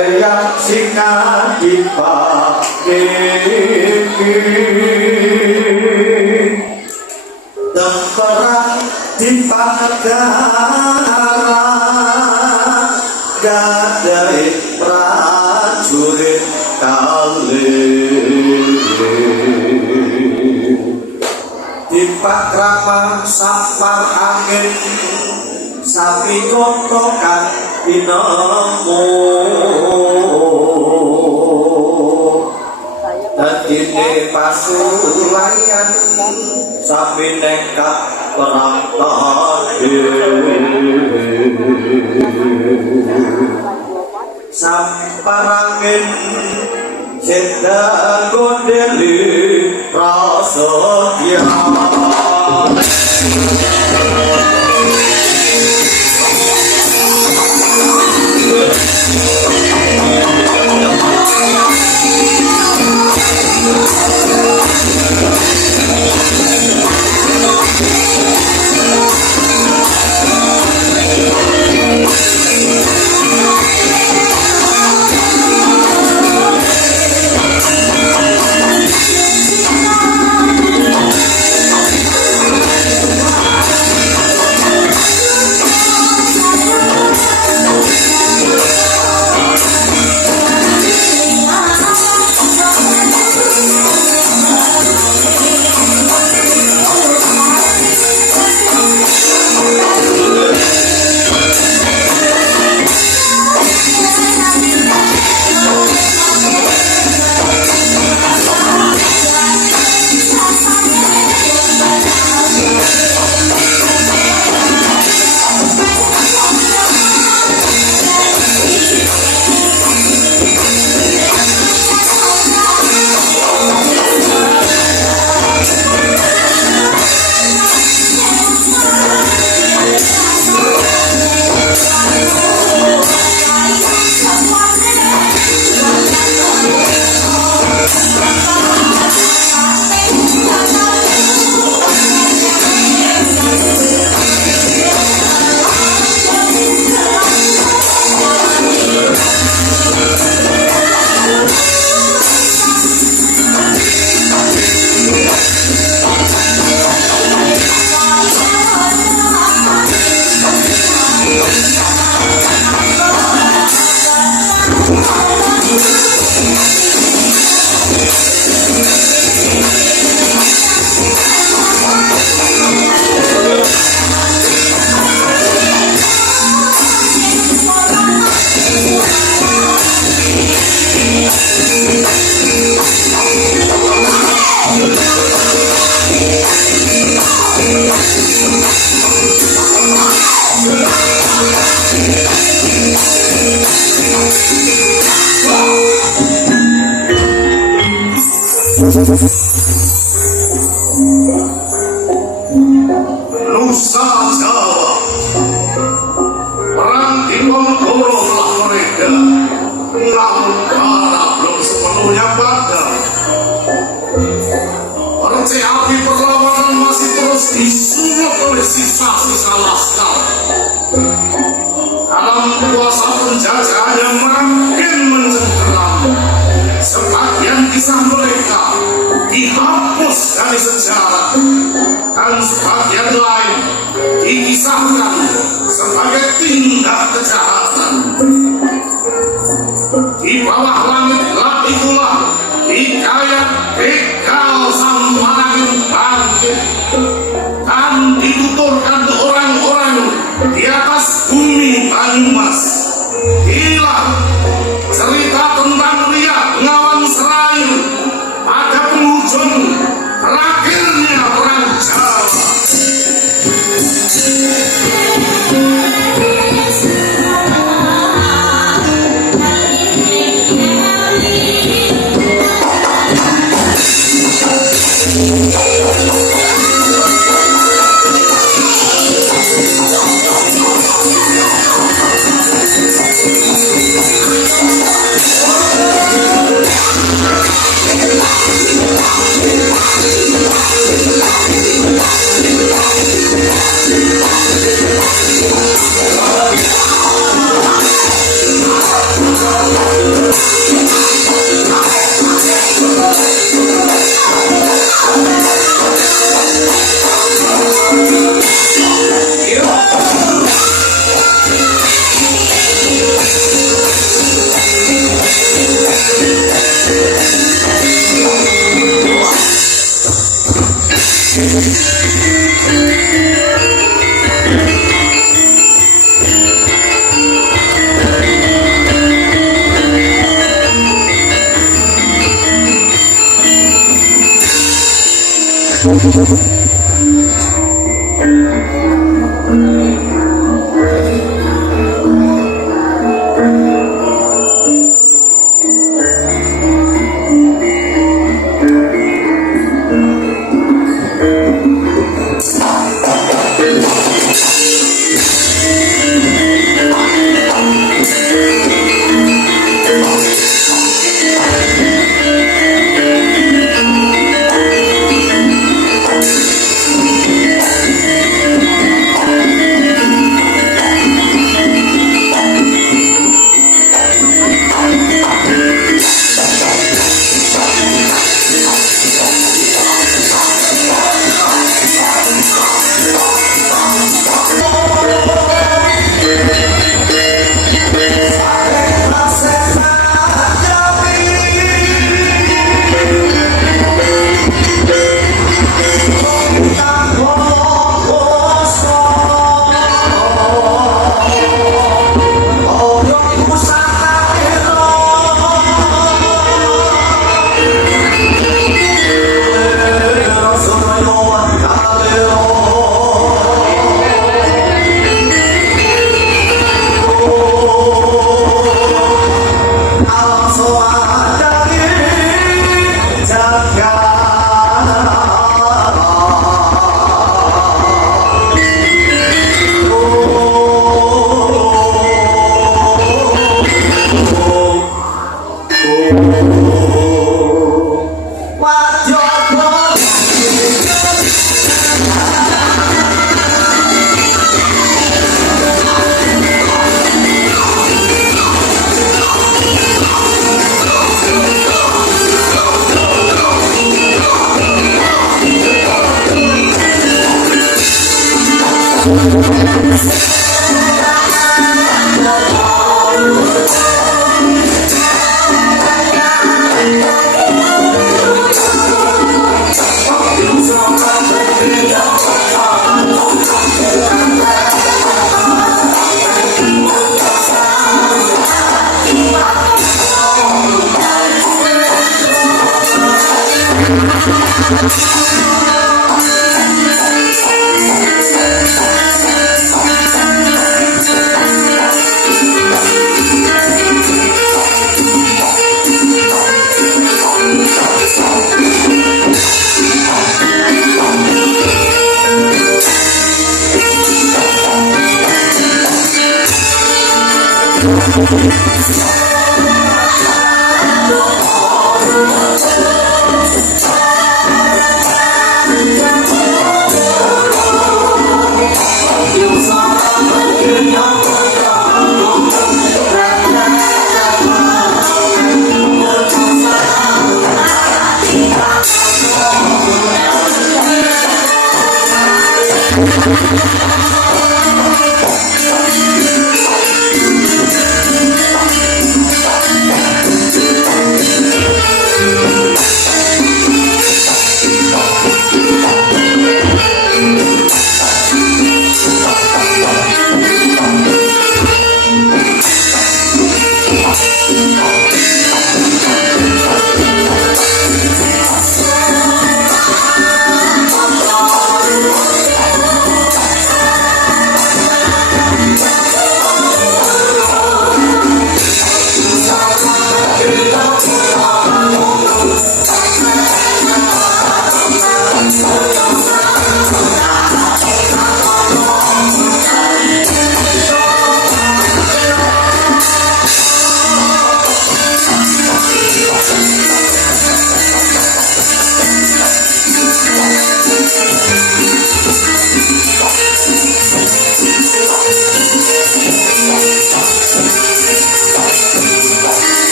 yang singa dipake temperang di Panegara gadai prajurit kalih di pakrama sampar angin sapi kotokan inemu dadine pasulayan sapi nekat perang sampar angin cendang gondeli prasetya Nusa Jawa, perang di Ponorogo telah mereda, namun para belum sepenuhnya padam. Percaya api perlawanan masih terus disulut oleh sisa-sisa laskar. Dalam kuasa penjajah yang makin mencengkeram, sebagian kisah mereka dihapus dari sejarah dan sebagian lain dikisahkan sebagai tindak kejahatan. Di bawah langit gelap itulah hikayat begal Samparangin bangkit dan dituturkan ke orang-orang di atas bumi Banyumas. Inilah cerita tentang Ria Bengawan Serayu pada penghujung terakhirnya perang Jawa.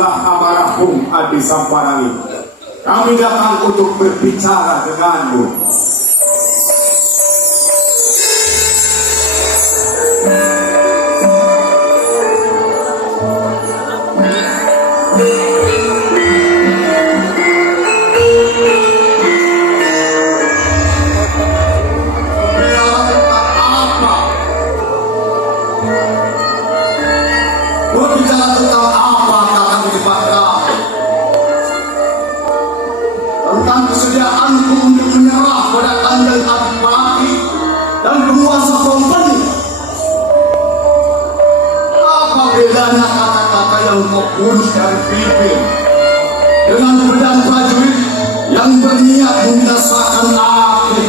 adalah amarahum Adi Samparani. Kami datang untuk berbicara denganmu. Berbicara tentang apa kakang Jepara? Tentang kesediaanku untuk menyerah pada Kanjeng Adipati dan penguasa Kompeni. Apa bedanya kata-kata yang kau tulis dari bibir dengan pedang prajurit yang berniat membinasakan aku?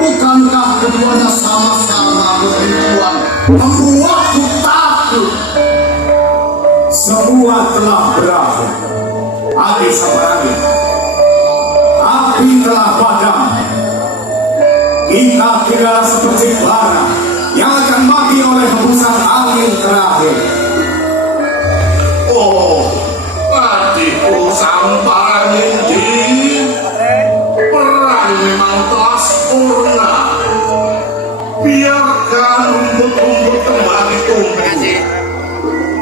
Bukankah keduanya sama-sama bertujuan membuatku takut? Semua telah berakhir. Adi Samparani, api telah padam. Kita tinggal seperti bara yang akan mati oleh hembusan angin terakhir. Oh, adikku Samparani, perang memang telah sempurna. Biarkan rumput-rumput kembali tumbuh,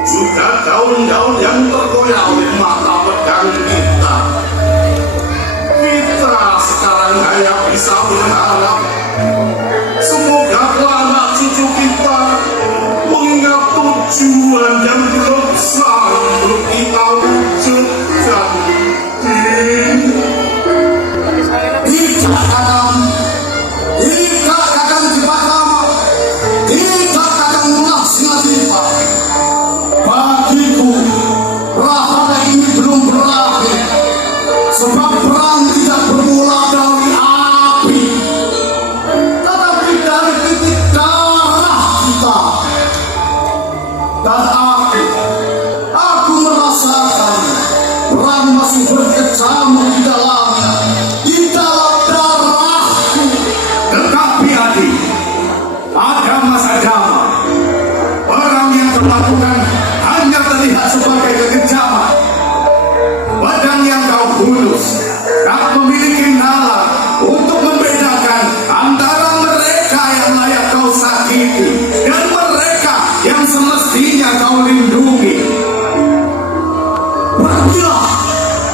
juga daun-daun yang tergoyah oleh mata pedang kita. Kita sekarang hanya bisa berharap semoga anak cucu kita mengingat tujuan yang belum sanggup kita wujudkan. Tidak kakang Jepara, tidak kakang Munah Sinatipa. Bagiku, rahara ini belum berakhir, sebab perang tidak bermula dari api, tetapi dari titik darah kita. Dan aku merasakan perang masih berkecamuk di dalamnya, di dalam darahku. Tetapi Adi, pada masa zaman, perang yang terlakukan hanya terlihat sebagai kekejaman. Pedang yang kau hulus tak memiliki nalar untuk membedakan antara mereka yang layak kau sakiti dan mereka yang semestinya kau lindungi.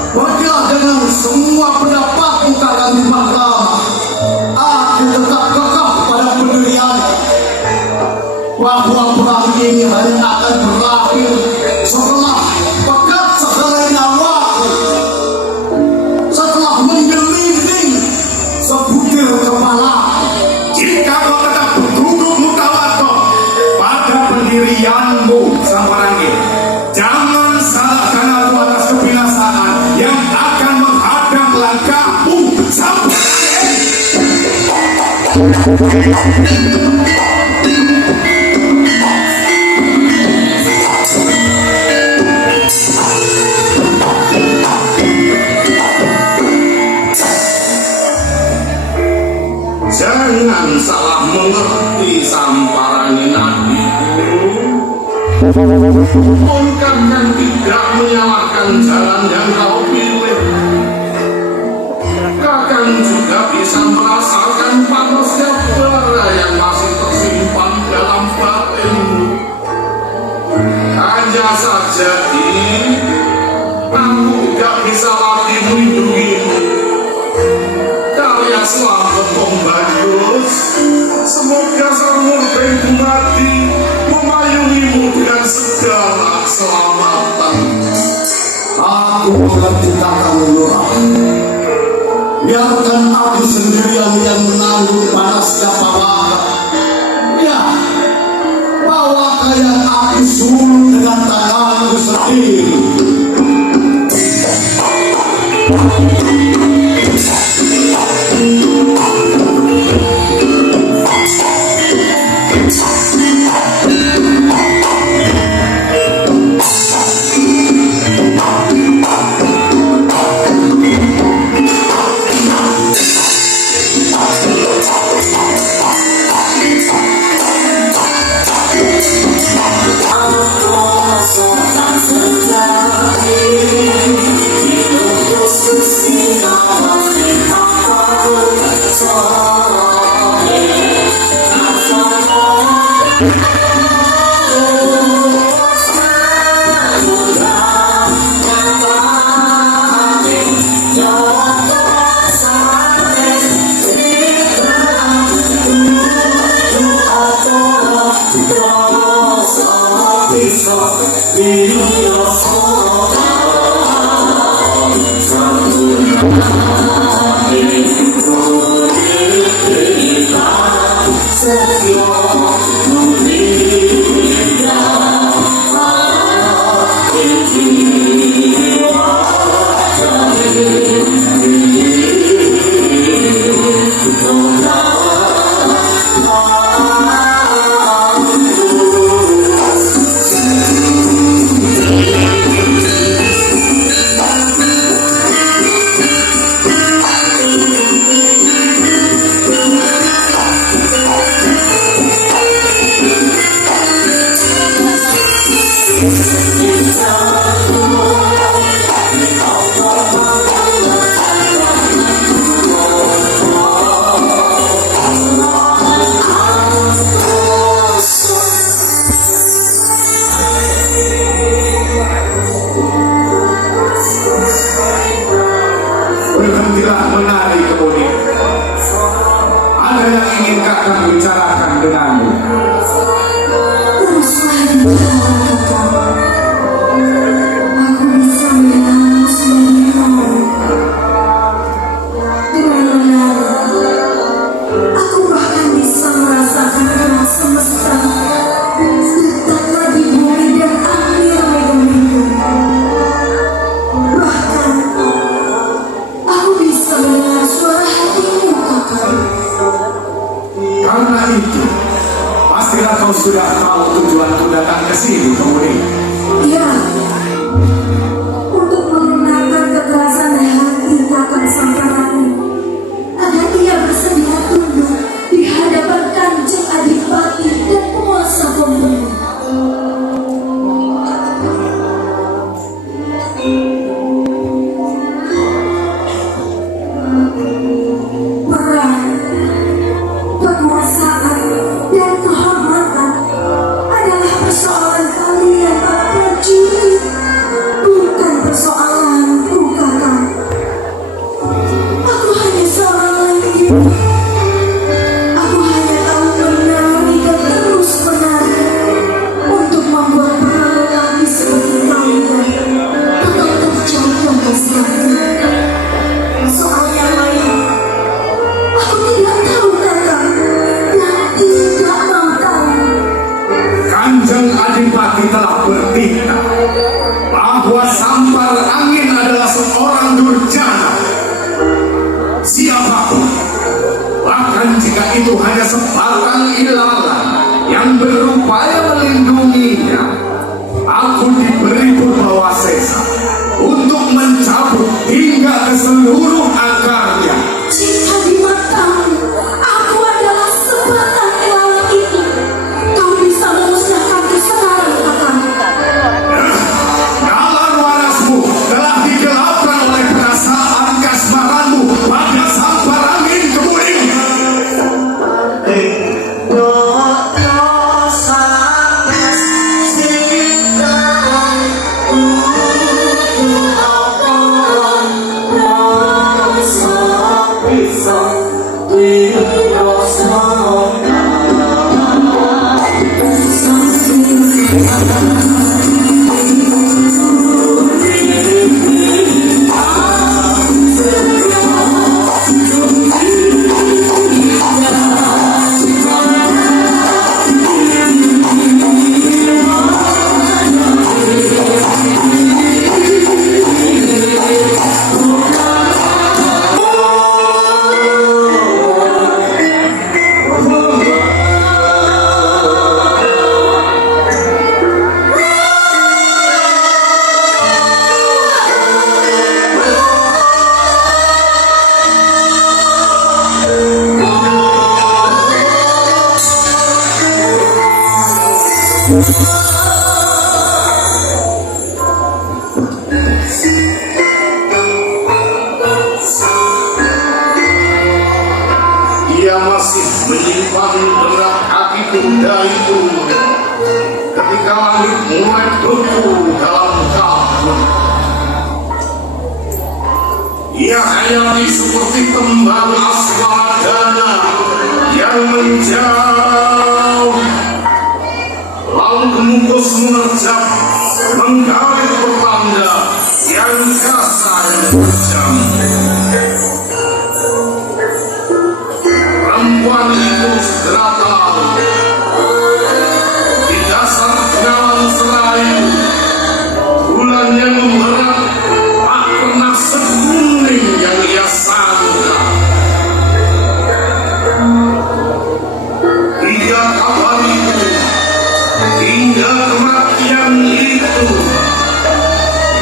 Pergilah dengan semua pendapatmu kakang di mahkamah. Aku tetap kekeh pada pendirianku bahwa perang ini hanya akan berakhir setelah pekat segala nyawaku, setelah menggelinding sebutir kepala. Jika kau tetap bertunduk muka wato pada pendirianmu, Samparani, jangan salahkan aku atas kebinasaan yang akan menghadang langkahmu, Samparani. Jangan salah mengerti Samparani adikku. Kakang tidak menyalahkan jalan yang kau pilih. Kakang juga bisa merasakan panasnya bara yang masih tersimpan dalam batinmu. Hanya saja aku gak bisa lagi melindungimu. Kalian selamat pembagus. Semoga sang murtengku mati memayungimu dengan segala keselamatan. Aku mengerti kakang Lurah. Biarkan aku sendirian yang menanggung panasnya pawaka. Ya, pawaka yang aku suruh dengan tanganku sendiri. Aku Berhentilah menari kemudian. Ada yang ingin kakak bicarakan denganmu. Teruslah bicarakan. Aku bisa mendengarmu semua. Dengan menari, aku bahkan bisa merasakan gerak semesta. Letaklah di bumi dan air menggelinding. Bahkan aku bisa mendengar suara hatimu, kakak. Karena itu, pastilah kau sudah tahu tujuanku datang ke sini kemudian. Ya, untuk menggunakan kekerasan hati kakak Samparani agar ia bersedia tunduk di hadapan Kanjeng Adipati dan penguasa pembunuh. Perang, kekuasaan, dan kehormatan adalah persoalan kalian para prajurit, bukan persoalanku, kakak. Aku hanya seorang lagi. Aku hanya tahu menari dan terus menari untuk membuat perang lagi seperti kalian tetap terjaga kasihnya. Soal yang lain, aku tidak tahu, kakak, dan tidak mau tahu. Kanjeng Adipati telah bertindak bahwa Sampar Angin adalah seorang durjana. Siapapun, bahkan jika itu hanya sebatang ilalang yang berupaya melindunginya, aku diberi Purbawasesa untuk mencabut hingga ke seluruh akarnya. Jika di matamu aku adalah sebatang ilalang itu, kau bisa memusnahkanku sekarang, kakak. Nalar warasmu telah digelapkan oleh perasaan kasmaranmu pada Sampar Angin kemudian. Ia masih menyimpan berat hati pemuda itu ketika langit mulai beku dalam kabut. Ia hayati seperti kembang aswadana yang menjauh, lalu kemukus menerjang menggawe pertanda yang kasa yang kejam. Perempuan itu segera tahu di dasar jalan serayu bulan yang memberat tak pernah sekuning yang ia sangka. Hingga kabar itu, hingga kematian itu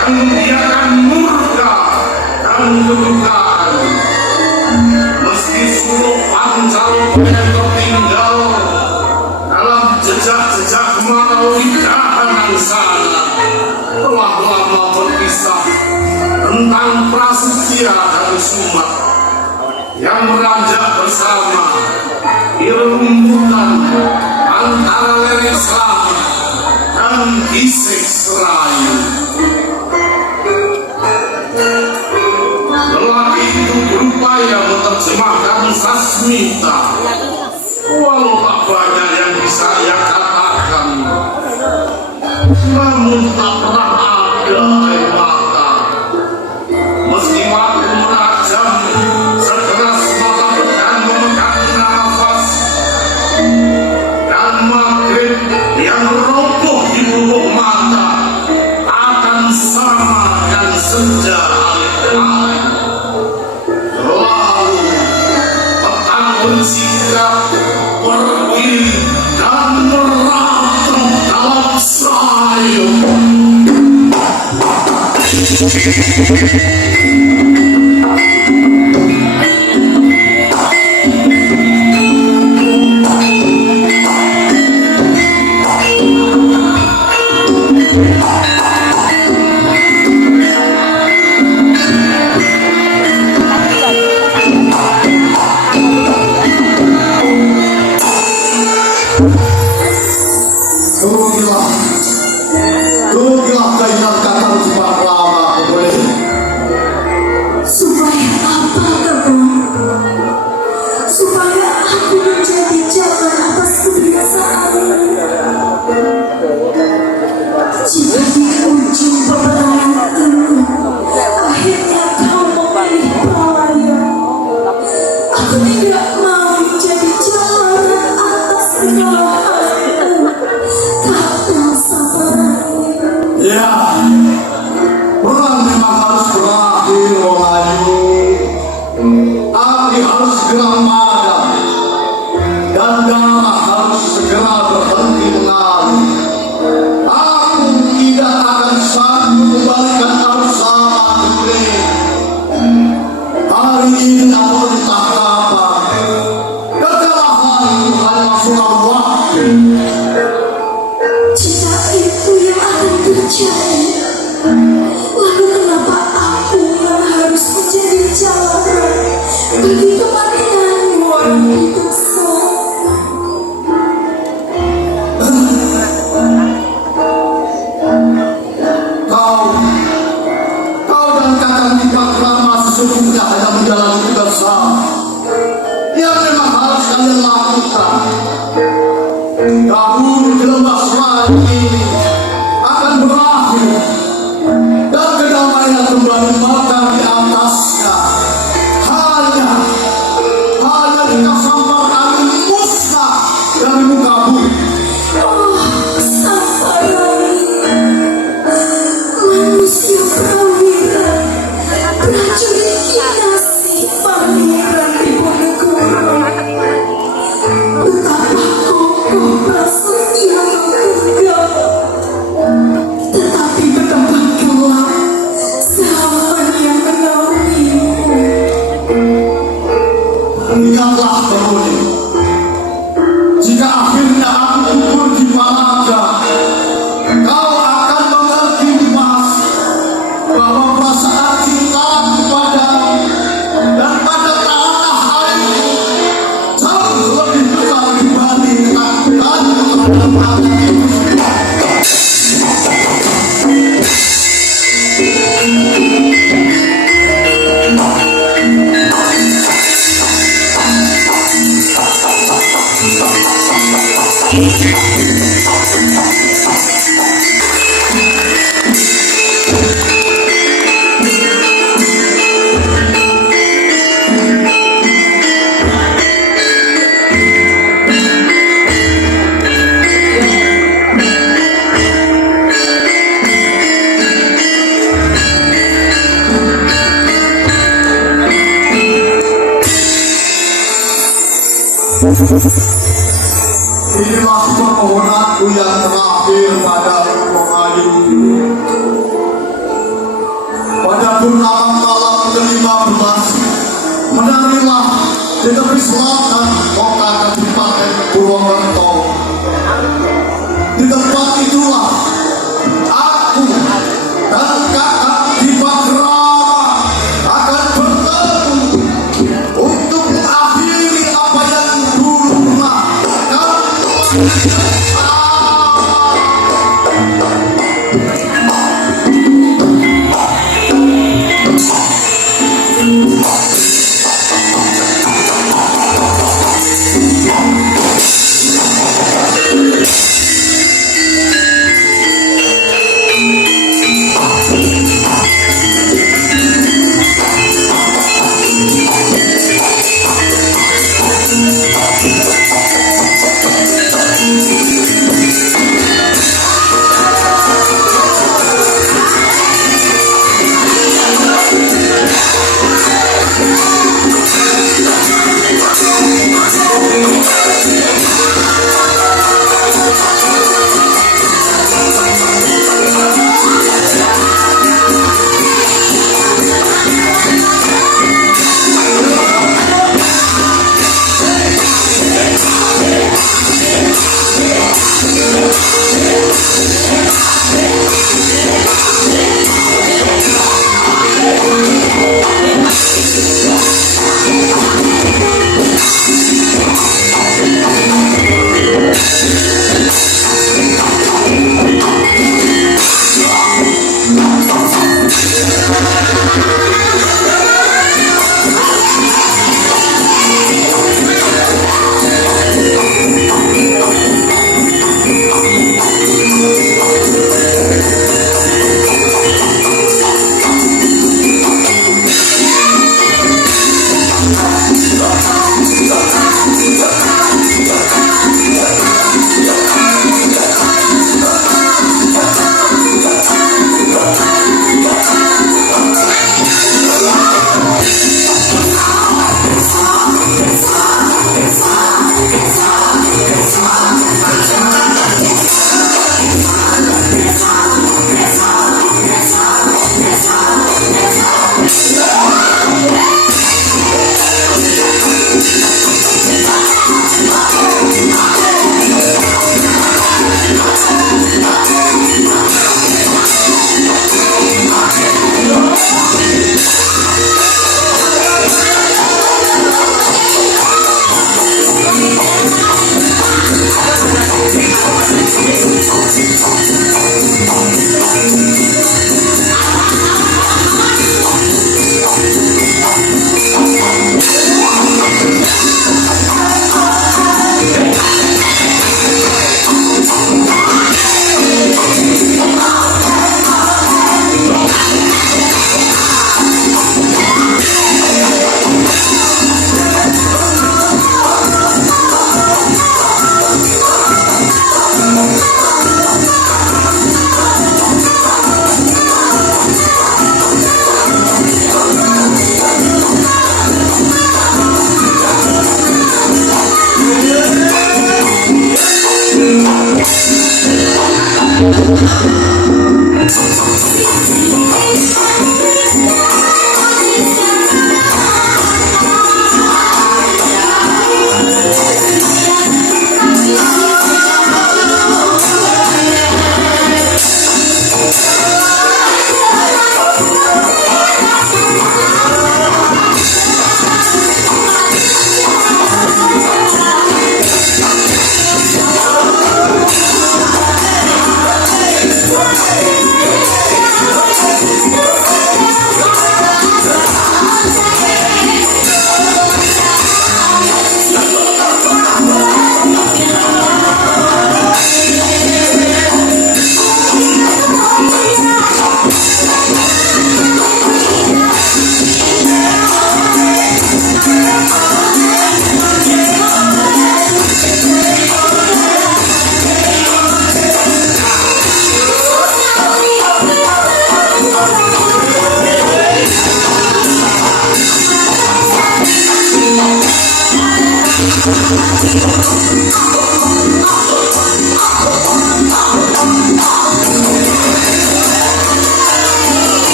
yang membiarkan murka dan kedukaan. Meski suruh pancaroba tertinggal dalam jejak-jejak Manawi kahanan sana, telah lama berpisah tentang Prasetya dan Sumat yang beranjak bersama di rumputan antara Leri Slamet dan Gisik Serayu. Lelaki itu berupaya menerjemahkan Sasmita, walau tak banyak yang bisa ia katakan, namun tak pernah ada air mata. Meski waktu menajam sekeras mata pedang memegang nafas, dan maghrib yang roboh di bubuk mata akan sama dan senja alih-alih. Lalu petang bersikap pergi dan meratap dalam sayap. Tunggulah keinginan kakak cepat lama boleh. Supaya apa, Kakang? Supaya aku menjadi jalan atas kebiasaan. Jika di ujung peperangan ini akhirnya kau memilih pelayan, aku tidak mau menjadi jalan atas segala hal. Kata sabarannya. Ya, perang memang harus berakhir, Wahyu. Api harus segera padam dan darah harus segera berhenti mengalir. Aku tidak akan sanggup membalikan arus zaman ini. Hari ini atau entah kapan, kekalahan itu hanya soal waktu. Jika itu yang akan terjadi, lalu kenapa aku yang harus menjadi jalan bagi kematian orang itu semua? Kau dan kakak nikah lama sesungguhnya hanya menjalani tugas sama yang memang harus kalian lakukan. Dahulu jelma selain ini akan berakhir dan kedamaian kembali makan di atasnya. Hanya Inilah permohonanku yang terakhir pada Pengayu. Pada purnama malam ke-15, menarilah di tepi selatan kota Kabupaten Purwokerto. Di tempat itulah aku dan kakak Dipak Rama akan bertemu untuk mengakhiri apa yang dulu pernah kami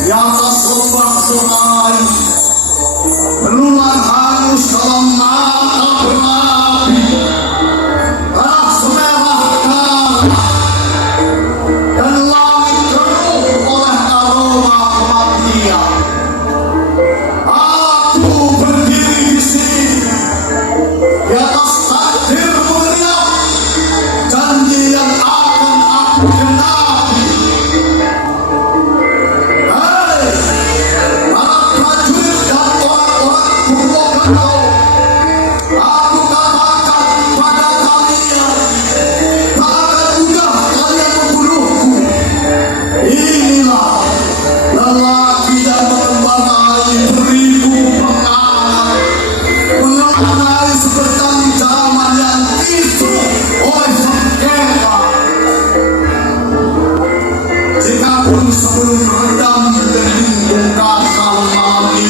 Di atas ombak sungai, berulang hangus dalam mata berapi, tanah semerah karang, dan langit penuh oleh aroma kematian. Aku berdiri di sini, di atas takdir mulia, janji yang akan aku genapi. Sebelum redam daging bungkasan mati,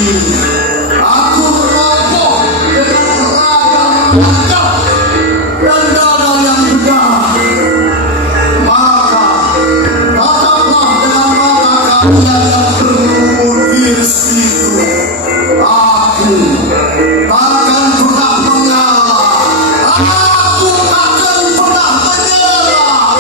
aku merokok dengan ragam mantap dan dada yang benar. Maka tataplah dengan mata kalian yang berumur iris itu. Aku takkan pernah mengalah. Aku takkan pernah menyerah.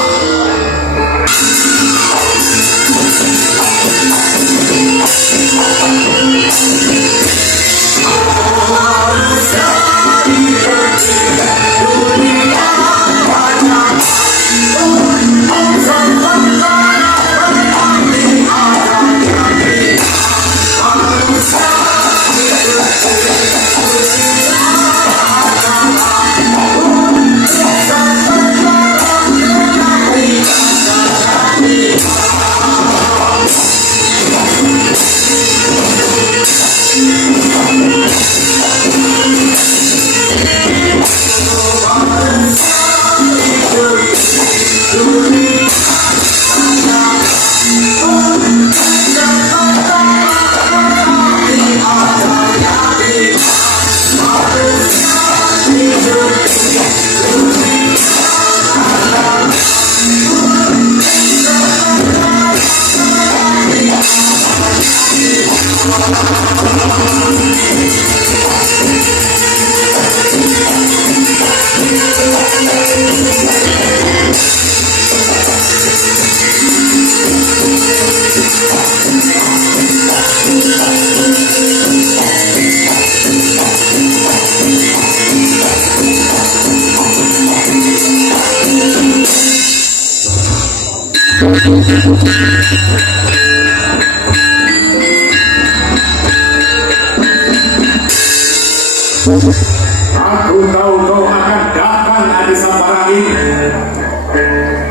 Aku tahu kau akan datang Adi Saparagi,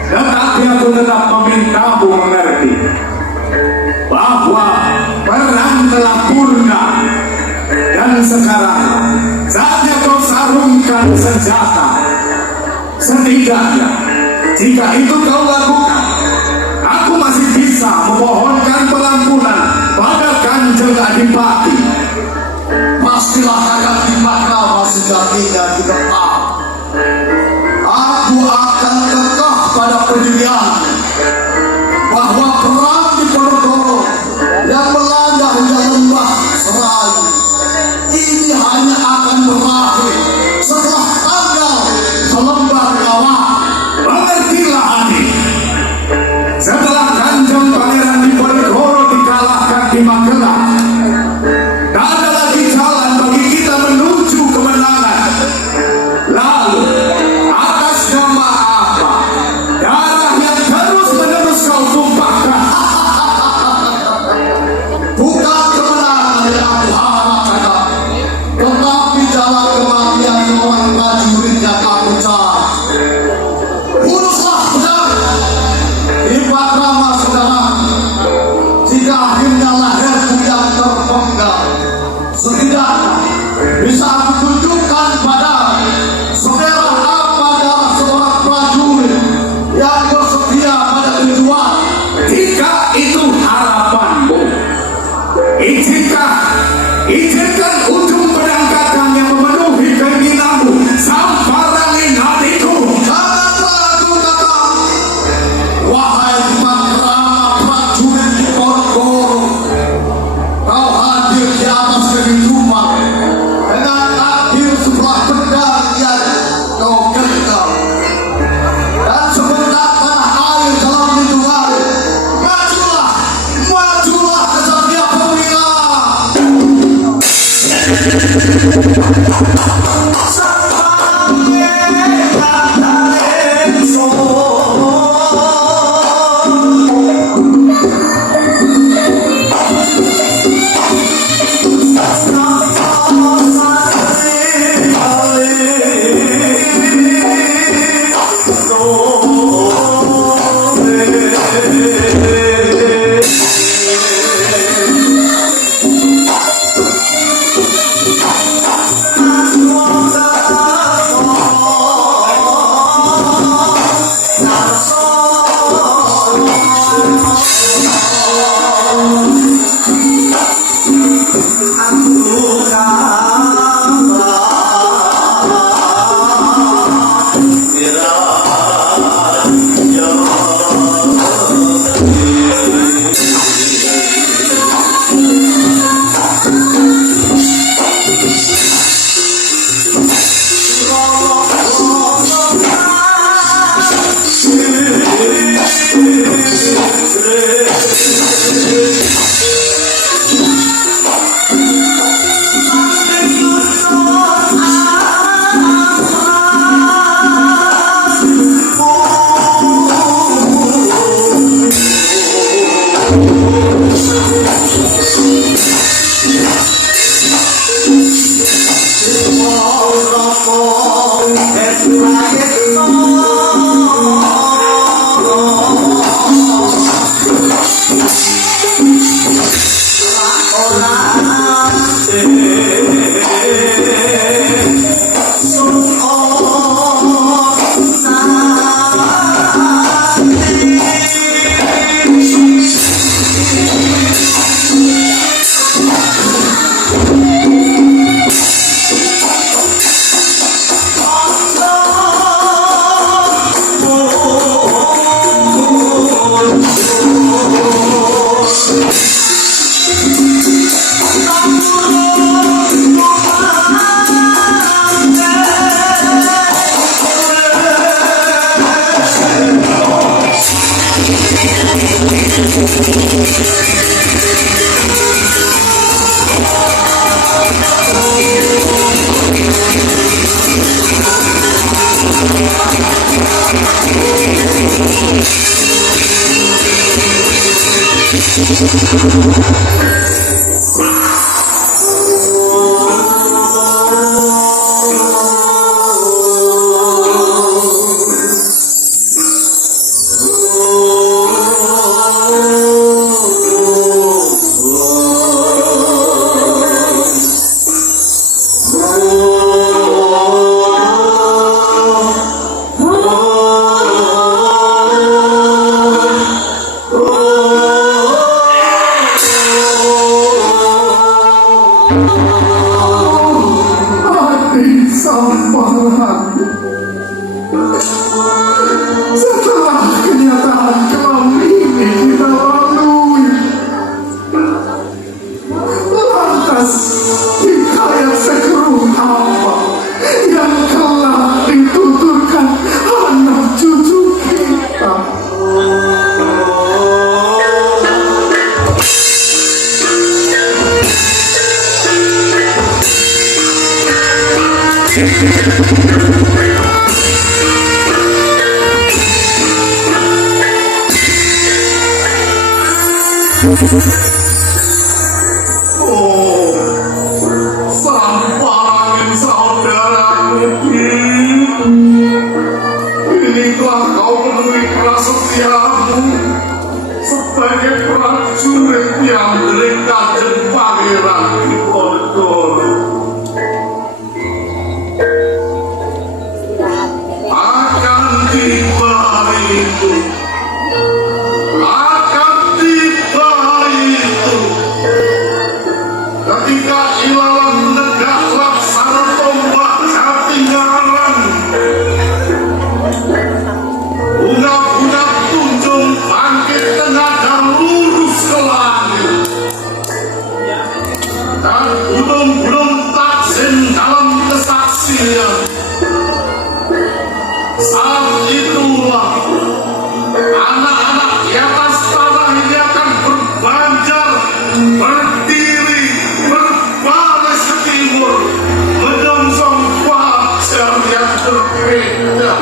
tetapi aku tetap memintamu mengerti bahwa perang telah purna dan sekarang saatnya kau sarungkan senjata. Setidaknya jika itu kau lakukan, aku masih bisa memohonkan pengampunan pada Kanjeng Adipati. Pastilah akan dimakna sejatinya juga tahu. Aku akan kekeh pada pendirian bahwa perang di Ponorogo yang melanda hingga lembah Serai ini hanya akan berakhir setelah tanggal selembar gawang. Mengertilah Adi, setelah Kanjeng Pangeran Diponegoro dikalahkan di Magelang, tak ada lagi jalan bagi kita menuju kemenangan. Lalu atas nama apa darah yang terus-menerus kau tumpahkan? Bukan kemenangan yang aku harapkan, tetapi jalan kematian seorang prajurit yang aku cari. Uruslah pedang, Ipat Rama saudara. Jika Hati sambaran. Setelah kenyataan kelam ini kita lalui, lantas hikayat sekeruh apa yang telah dituturkan anak cucu kita. Oh, sampaikan saudaraku, ini telah kau menemui prasetyamu sebagai prajurit yang dari Kanjeng Pangeran Diponegoro. Akan tiba itu, ketika ilalang negah laksana tombak Jatingarang, bunga-bunga tunjung bangkit tenaga lurus ke langit, dan gunung-gunung taksin dalam kesaksian. Saat itulah anak-anak di atas tanah ini akan berbanjar, berdiri, berbalik ke timur, menyongsong fajar yang berbeda.